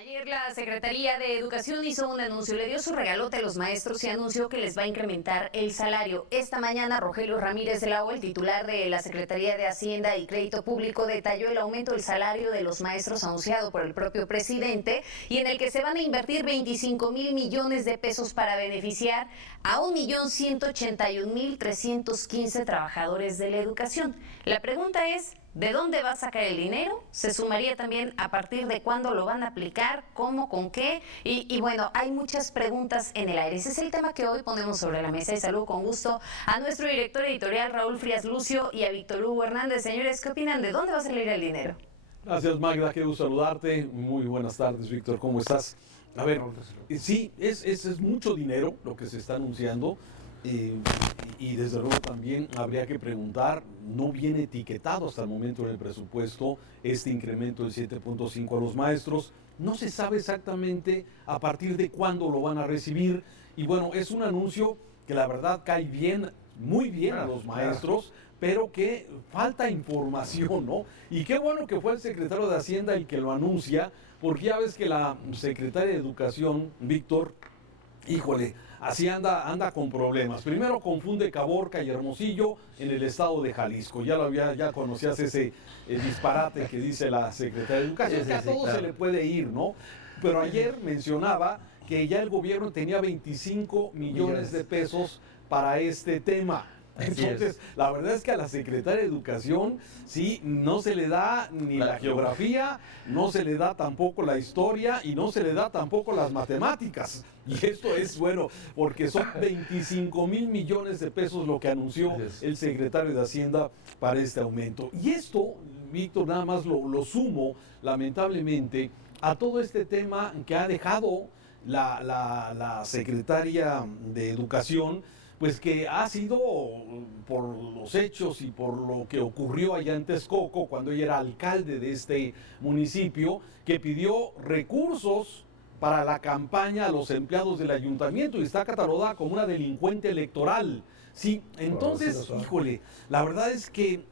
Ayer la Secretaría de Educación hizo un anuncio, le dio su regalote a los maestros y anunció que les va a incrementar el salario. Esta mañana Rogelio Ramírez de la O, el titular de la Secretaría de Hacienda y Crédito Público, detalló el aumento del salario de los maestros anunciado por el propio presidente y en el que se van a invertir 25,000 millones de pesos para beneficiar a 1,181,315 trabajadores de la educación. La pregunta es, ¿de dónde va a sacar el dinero? Se sumaría también a partir de cuándo lo van a aplicar, cómo, con qué. Y bueno, hay muchas preguntas en el aire. Ese es el tema que hoy ponemos sobre la mesa. Y saludo con gusto a nuestro director editorial Raúl Frías Lucio y a Víctor Hugo Hernández. Señores, ¿qué opinan? ¿De dónde va a salir el dinero? Gracias, Magda, qué gusto saludarte. Muy buenas tardes, Víctor, ¿cómo estás? A ver, sí, es mucho dinero lo que se está anunciando. Y desde luego también habría que preguntar, no viene etiquetado hasta el momento en el presupuesto este incremento del 7.5 a los maestros, no se sabe exactamente a partir de cuándo lo van a recibir, y bueno, es un anuncio que la verdad cae bien, muy bien a los maestros, pero que falta información, ¿no? Y qué bueno que fue el secretario de Hacienda el que lo anuncia, porque ya ves que la secretaria de Educación, Víctor, híjole, así anda con problemas. Primero confunde Caborca y Hermosillo en el estado de Jalisco. Ya conocías ese disparate que dice la Secretaría de Educación, que a todo se le puede ir, ¿no? Pero ayer mencionaba que ya el gobierno tenía 25 millones de pesos para este tema. Entonces, la verdad es que a la Secretaría de Educación, sí, no se le da ni la geografía, no se le da tampoco la historia y no se le da tampoco las matemáticas. Y esto es bueno, porque son 25,000 millones de pesos lo que anunció el secretario de Hacienda para este aumento. Y esto, Víctor, nada más lo sumo, lamentablemente, a todo este tema que ha dejado la secretaria de Educación, pues que ha sido por los hechos y por lo que ocurrió allá en Texcoco, cuando ella era alcalde de este municipio, que pidió recursos para la campaña a los empleados del ayuntamiento y está catalogada como una delincuente electoral. Sí, entonces, híjole, la verdad es que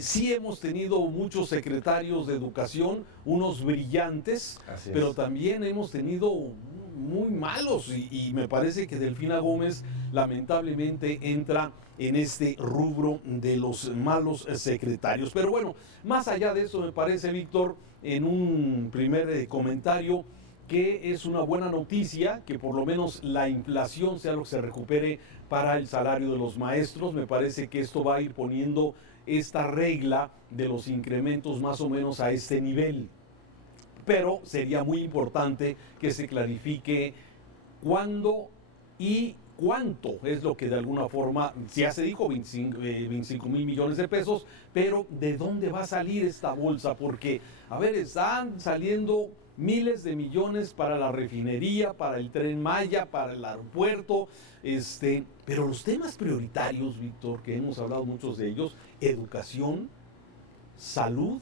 sí hemos tenido muchos secretarios de educación, unos brillantes, pero también hemos tenido muy malos y me parece que Delfina Gómez lamentablemente entra en este rubro de los malos secretarios. Pero bueno, más allá de eso me parece, Víctor, en un primer comentario, que es una buena noticia que por lo menos la inflación sea lo que se recupere para el salario de los maestros. Me parece que esto va a ir poniendo esta regla de los incrementos más o menos a este nivel. Pero sería muy importante que se clarifique cuándo y cuánto es lo que de alguna forma, ya se dijo 25,000 millones de pesos, pero ¿de dónde va a salir esta bolsa? Porque, a ver, están saliendo miles de millones para la refinería, para el Tren Maya, para el aeropuerto, pero los temas prioritarios, Víctor, que hemos hablado muchos de ellos, educación, salud,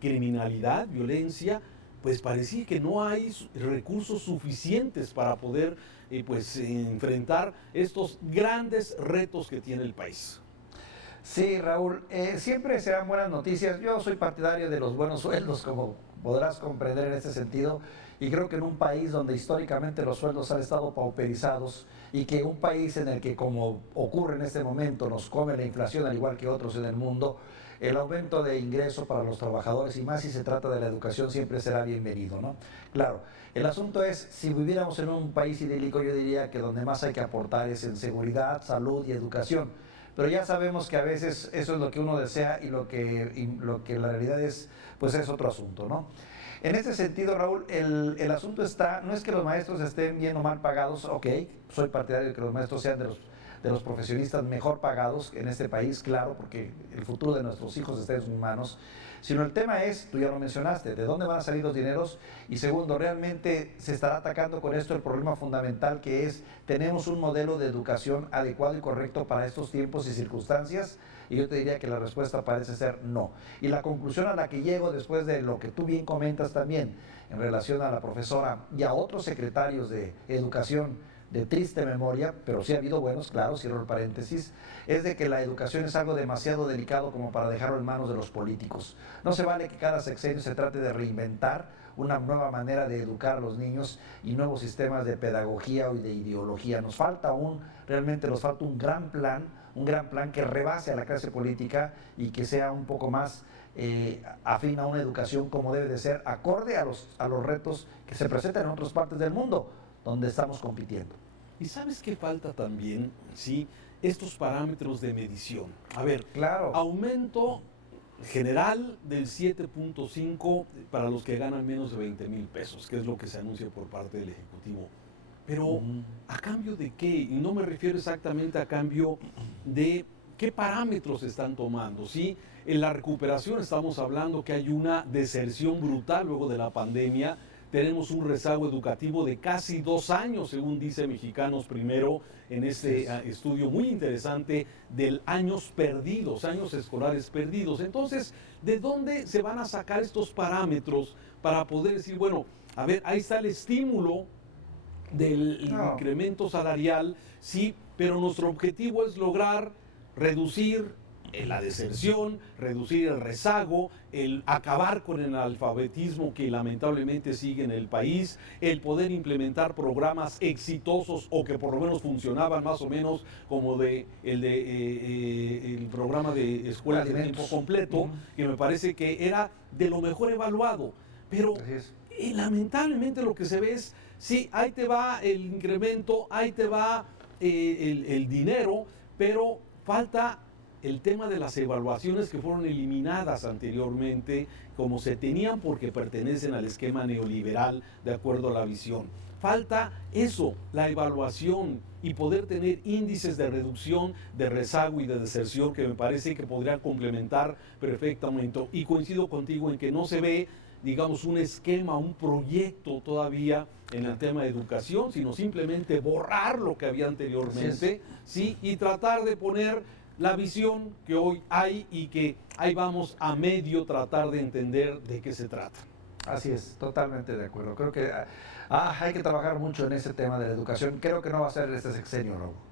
criminalidad, violencia, pues parecía que no hay recursos suficientes para poder enfrentar estos grandes retos que tiene el país. Sí, Raúl, siempre se dan buenas noticias. Yo soy partidario de los buenos sueldos, como podrás comprender en este sentido, y creo que en un país donde históricamente los sueldos han estado pauperizados y que un país en el que, como ocurre en este momento, nos come la inflación al igual que otros en el mundo, el aumento de ingresos para los trabajadores, y más si se trata de la educación, siempre será bienvenido, ¿no? Claro, el asunto es, si viviéramos en un país idílico, yo diría que donde más hay que aportar es en seguridad, salud y educación. Pero ya sabemos que a veces eso es lo que uno desea y lo que la realidad es, pues es otro asunto, ¿no? En este sentido, Raúl, el asunto está, no es que los maestros estén bien o mal pagados, ok, soy partidario de que los maestros sean de los profesionistas mejor pagados en este país, claro, porque el futuro de nuestros hijos está en sus manos, sino el tema es, tú ya lo mencionaste, de dónde van a salir los dineros, y segundo, realmente se estará atacando con esto el problema fundamental, que es, tenemos un modelo de educación adecuado y correcto para estos tiempos y circunstancias, y yo te diría que la respuesta parece ser no. Y la conclusión a la que llego después de lo que tú bien comentas también, en relación a la profesora y a otros secretarios de educación, de triste memoria, pero sí ha habido buenos, claro, cierro el paréntesis, es de que la educación es algo demasiado delicado como para dejarlo en manos de los políticos. No se vale que cada sexenio se trate de reinventar una nueva manera de educar a los niños y nuevos sistemas de pedagogía y de ideología. Realmente nos falta un gran plan que rebase a la clase política y que sea un poco más afín a una educación como debe de ser, acorde a los retos que se presentan en otras partes del mundo donde estamos compitiendo. ¿Y sabes qué falta también? Sí, estos parámetros de medición. A ver, claro, aumento general del 7.5 para los que ganan menos de 20,000 pesos, que es lo que se anuncia por parte del Ejecutivo. Pero, ¿a cambio de qué? Y no me refiero exactamente a cambio de qué parámetros se están tomando, ¿sí? En la recuperación estamos hablando que hay una deserción brutal luego de la pandemia. Tenemos un rezago educativo de casi 2 años, según dice Mexicanos Primero, en este estudio muy interesante del años perdidos, años escolares perdidos. Entonces, ¿de dónde se van a sacar estos parámetros para poder decir, bueno, a ver, ahí está el estímulo del incremento salarial, sí, pero nuestro objetivo es lograr reducir la deserción, reducir el rezago, el acabar con el analfabetismo que lamentablemente sigue en el país, el poder implementar programas exitosos o que por lo menos funcionaban más o menos como el programa de escuelas de tiempo completo, que me parece que era de lo mejor evaluado, pero lamentablemente lo que se ve es, sí, ahí te va el incremento, ahí te va el dinero, pero falta el tema de las evaluaciones que fueron eliminadas anteriormente como se tenían porque pertenecen al esquema neoliberal de acuerdo a la visión. Falta eso, la evaluación y poder tener índices de reducción de rezago y de deserción que me parece que podrían complementar perfectamente. Y coincido contigo en que no se ve, digamos, un esquema, un proyecto todavía en el tema de educación, sino simplemente borrar lo que había anteriormente, ¿sí? Y tratar de poner la visión que hoy hay y que ahí vamos a medio tratar de entender de qué se trata. Así es, totalmente de acuerdo. Creo que hay que trabajar mucho en ese tema de la educación. Creo que no va a ser este sexenio, ¿no?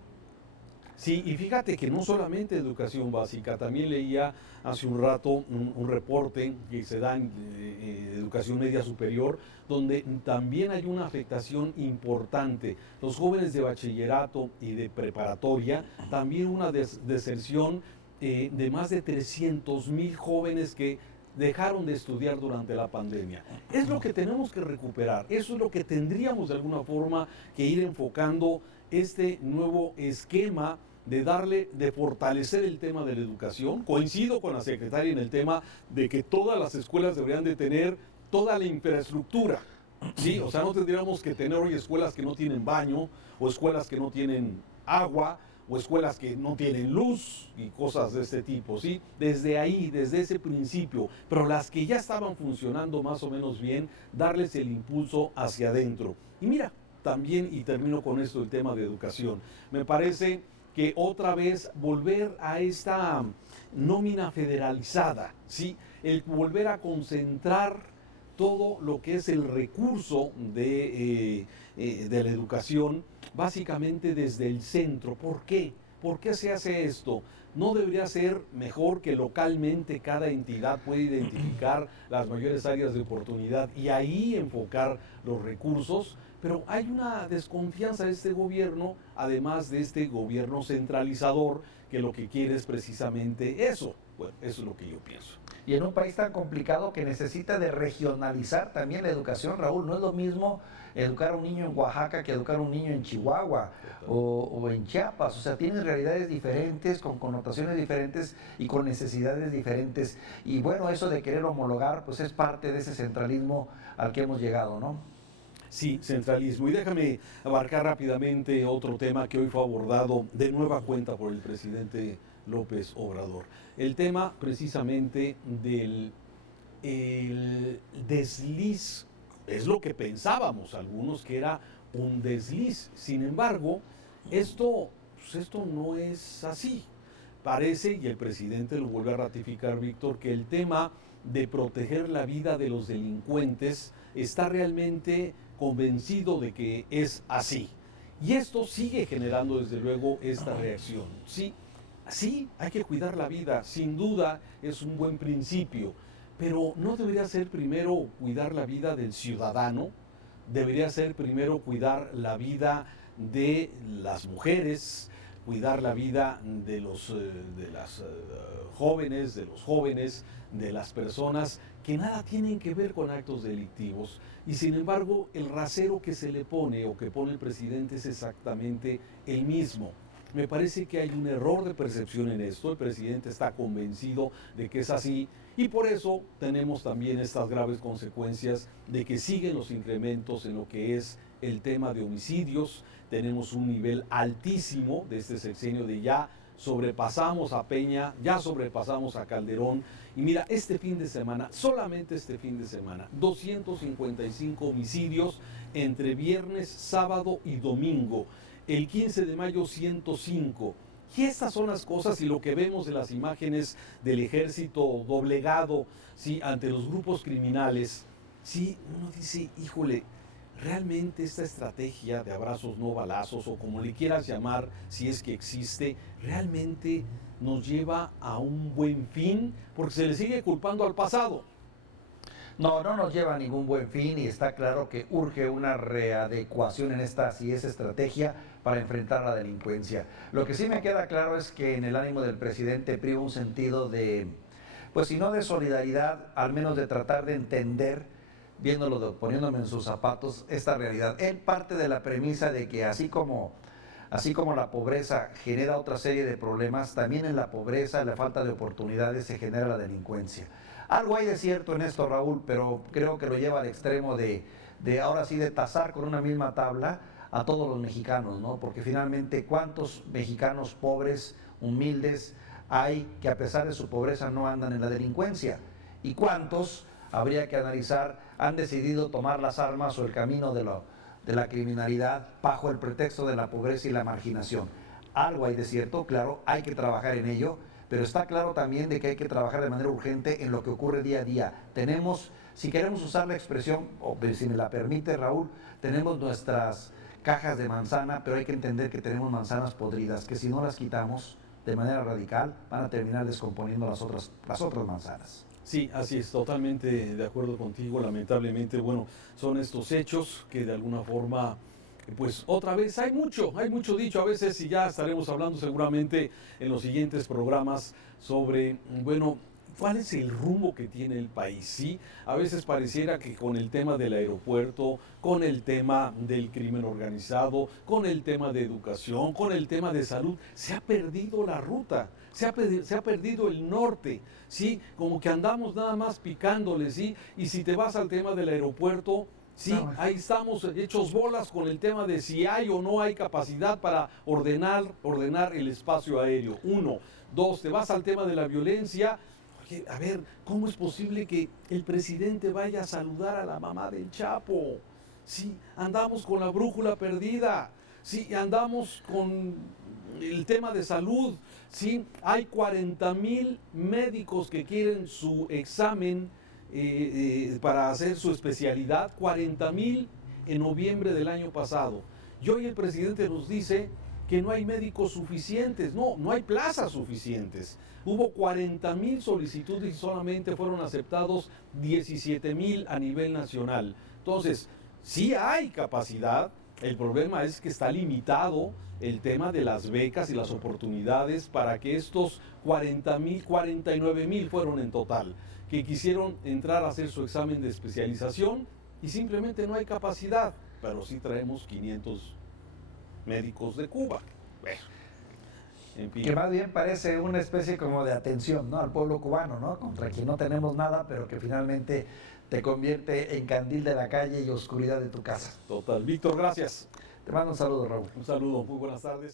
Sí, y fíjate que no solamente educación básica, también leía hace un rato un reporte que se da en educación media superior, donde también hay una afectación importante. Los jóvenes de bachillerato y de preparatoria, también una deserción de más de 300,000 jóvenes que dejaron de estudiar durante la pandemia. Es lo que tenemos que recuperar, eso es lo que tendríamos de alguna forma que ir enfocando este nuevo esquema de fortalecer el tema de la educación. Coincido con la secretaria en el tema de que todas las escuelas deberían de tener toda la infraestructura, ¿sí? O sea, no tendríamos que tener hoy escuelas que no tienen baño, o escuelas que no tienen agua, o escuelas que no tienen luz y cosas de este tipo, ¿sí? Desde ahí, desde ese principio, pero las que ya estaban funcionando más o menos bien, darles el impulso hacia adentro. Y mira, también, y termino con esto, el tema de educación, me parece que otra vez volver a esta nómina federalizada, ¿sí? El volver a concentrar todo lo que es el recurso de la educación, básicamente desde el centro. ¿Por qué? ¿Por qué se hace esto? ¿No debería ser mejor que localmente cada entidad pueda identificar las mayores áreas de oportunidad y ahí enfocar los recursos? Pero hay una desconfianza de este gobierno, además de este gobierno centralizador, que lo que quiere es precisamente eso. Bueno, eso es lo que yo pienso. Y en un país tan complicado que necesita de regionalizar también la educación, Raúl, no es lo mismo educar a un niño en Oaxaca que educar a un niño en Chihuahua o en Chiapas. O sea, tienen realidades diferentes, con connotaciones diferentes y con necesidades diferentes. Y bueno, eso de querer homologar, pues es parte de ese centralismo al que hemos llegado, ¿no? Sí, centralismo. Y déjame abarcar rápidamente otro tema que hoy fue abordado de nueva cuenta por el presidente López Obrador. El tema precisamente del desliz, es lo que pensábamos algunos que era un desliz. Sin embargo, esto no es así. Parece, y el presidente lo vuelve a ratificar, Víctor, que el tema de proteger la vida de los delincuentes está realmente convencido de que es así. Y esto sigue generando desde luego esta reacción. Sí, hay que cuidar la vida, sin duda es un buen principio, pero no debería ser primero cuidar la vida del ciudadano, debería ser primero cuidar la vida de las mujeres, cuidar la vida de las jóvenes, de los jóvenes, de las personas que nada tienen que ver con actos delictivos. Y sin embargo, el rasero que se le pone o que pone el presidente es exactamente el mismo. Me parece que hay un error de percepción en esto. El presidente está convencido de que es así y por eso tenemos también estas graves consecuencias de que siguen los incrementos en lo que es el tema de homicidios. Tenemos un nivel altísimo de este sexenio de ya sobrepasamos a Peña, ya sobrepasamos a Calderón. Y mira, este fin de semana, solamente este fin de semana, 255 homicidios entre viernes, sábado y domingo. El 15 de mayo, 105. Y estas son las cosas y lo que vemos de las imágenes del ejército doblegado, ¿sí?, ante los grupos criminales. Sí, uno dice, híjole, realmente esta estrategia de abrazos no balazos, o como le quieras llamar, si es que existe, realmente nos lleva a un buen fin, porque se le sigue culpando al pasado. No, no nos lleva a ningún buen fin y está claro que urge una readecuación en esta, si es estrategia, para enfrentar la delincuencia. Lo que sí me queda claro es que en el ánimo del presidente priva un sentido de, pues si no de solidaridad, al menos de tratar de entender, poniéndome en sus zapatos, esta realidad. Él parte de la premisa de que así como la pobreza genera otra serie de problemas, también en la pobreza, en la falta de oportunidades, se genera la delincuencia. Algo hay de cierto en esto, Raúl, pero creo que lo lleva al extremo de ahora sí de tasar con una misma tabla a todos los mexicanos, ¿no? Porque finalmente, ¿cuántos mexicanos pobres, humildes, hay que a pesar de su pobreza no andan en la delincuencia? ¿Y cuántos, habría que analizar, han decidido tomar las armas o el camino de la criminalidad bajo el pretexto de la pobreza y la marginación? Algo hay de cierto, claro, hay que trabajar en ello, pero está claro también de que hay que trabajar de manera urgente en lo que ocurre día a día. Tenemos, si queremos usar la expresión, o si me la permite Raúl, tenemos nuestras cajas de manzana, pero hay que entender que tenemos manzanas podridas, que si no las quitamos de manera radical, van a terminar descomponiendo las otras manzanas. Sí, así es, totalmente de acuerdo contigo. Lamentablemente, bueno, son estos hechos que de alguna forma, pues otra vez hay mucho dicho a veces, y ya estaremos hablando seguramente en los siguientes programas sobre, bueno, ¿cuál es el rumbo que tiene el país? Sí, a veces pareciera que con el tema del aeropuerto, con el tema del crimen organizado, con el tema de educación, con el tema de salud, se ha perdido la ruta, se ha perdido el norte, ¿sí? Como que andamos nada más picándole, ¿sí? Y si te vas al tema del aeropuerto, sí, ahí estamos hechos bolas con el tema de si hay o no hay capacidad para ordenar el espacio aéreo. 1, 2, te vas al tema de la violencia. A ver, ¿cómo es posible que el presidente vaya a saludar a la mamá del Chapo? Sí, andamos con la brújula perdida. Sí, andamos con el tema de salud. Sí, hay 40,000 médicos que quieren su examen para hacer su especialidad. 40,000 en noviembre del año pasado. Y hoy el presidente nos dice que no hay médicos suficientes. No hay plazas suficientes. Hubo 40,000 solicitudes y solamente fueron aceptados 17,000 a nivel nacional. Entonces, sí hay capacidad, el problema es que está limitado el tema de las becas y las oportunidades para que estos 40,000, 49,000 fueron en total, que quisieron entrar a hacer su examen de especialización y simplemente no hay capacidad, pero sí traemos 500 médicos de Cuba. Bueno. En fin. Que más bien parece una especie como de atención, ¿no?, al pueblo cubano, ¿no?, contra quien no tenemos nada, pero que finalmente te convierte en candil de la calle y oscuridad de tu casa. Total. Víctor, gracias. Te mando un saludo, Raúl. Un saludo, muy buenas tardes.